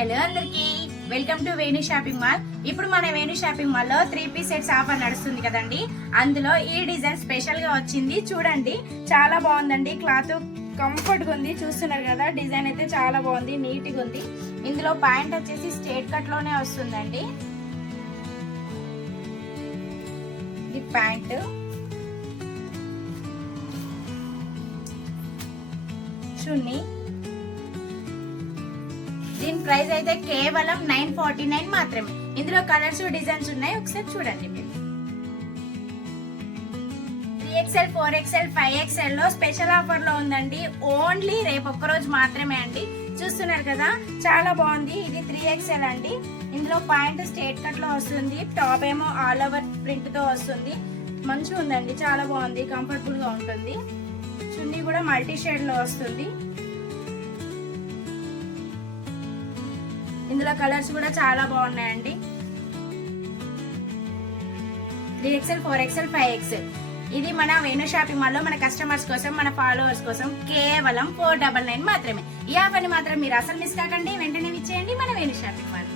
Hello అందరికి welcome to Venu shopping mall. ఇప్పుడు మన వేణు షాపింగ్ మాల్ లో 3 సెట్స్ ఆఫర్ నడుస్తుంది కదండి. అందులో ఈ డిజైన్ స్పెషల్ గా వచ్చింది. చూడండి, చాలా బాగుందండి. క్లాత్ కంఫర్ట్ గా ఉంది. చూస్తున్నారు కదా, డిజైన్ అయితే చాలా బాగుంది, నీట్ గా ఉంది. ఇందులో ప్యాంట్ వచ్చేసి స్ట్రేట్ కట్ లోనే వస్తుందండి. ఇది ప్యాంట్, చున్నీ. దీని ప్రైస్ అయితే కేవలం 949 మాత్రమే. ఇందులో కలర్స్ డిజైన్స్ ఉన్నాయి, ఒకసారి చూడండి మీరు. 3XL 4XL 5XL లో స్పెషల్ ఆఫర్ లో ఉందండి. ఓన్లీ రేపు ఒక్కరోజు మాత్రమే అండి. చూస్తున్నారు కదా, చాలా బాగుంది. ఇది 3XL అండి. ఇందులో ప్యాంట్ స్ట్రేట్ కట్ లో వస్తుంది, టాప్ ఏమో ఆల్ ఓవర్ ప్రింట్ తో వస్తుంది. మంచిగా ఉందండి, చాలా బాగుంది, కంఫర్టబుల్ గా ఉంటుంది. చున్నీ కూడా మల్టీ షేడ్ లో వస్తుంది. ఇందులో కలర్స్ కూడా చాలా బాగున్నాయండి. 3XL 4XL 5XL. ఇది మన వేణు షాపింగ్ మాల్ లో మన కస్టమర్స్ కోసం, మన ఫాలోవర్స్ కోసం కేవలం 499 మాత్రమే. ఈ ఆఫర్ ని మాత్రం మీరు అసలు మిస్ కాకండి. వెంటనే ఇచ్చేయండి మన వేణు షాపింగ్ మాల్.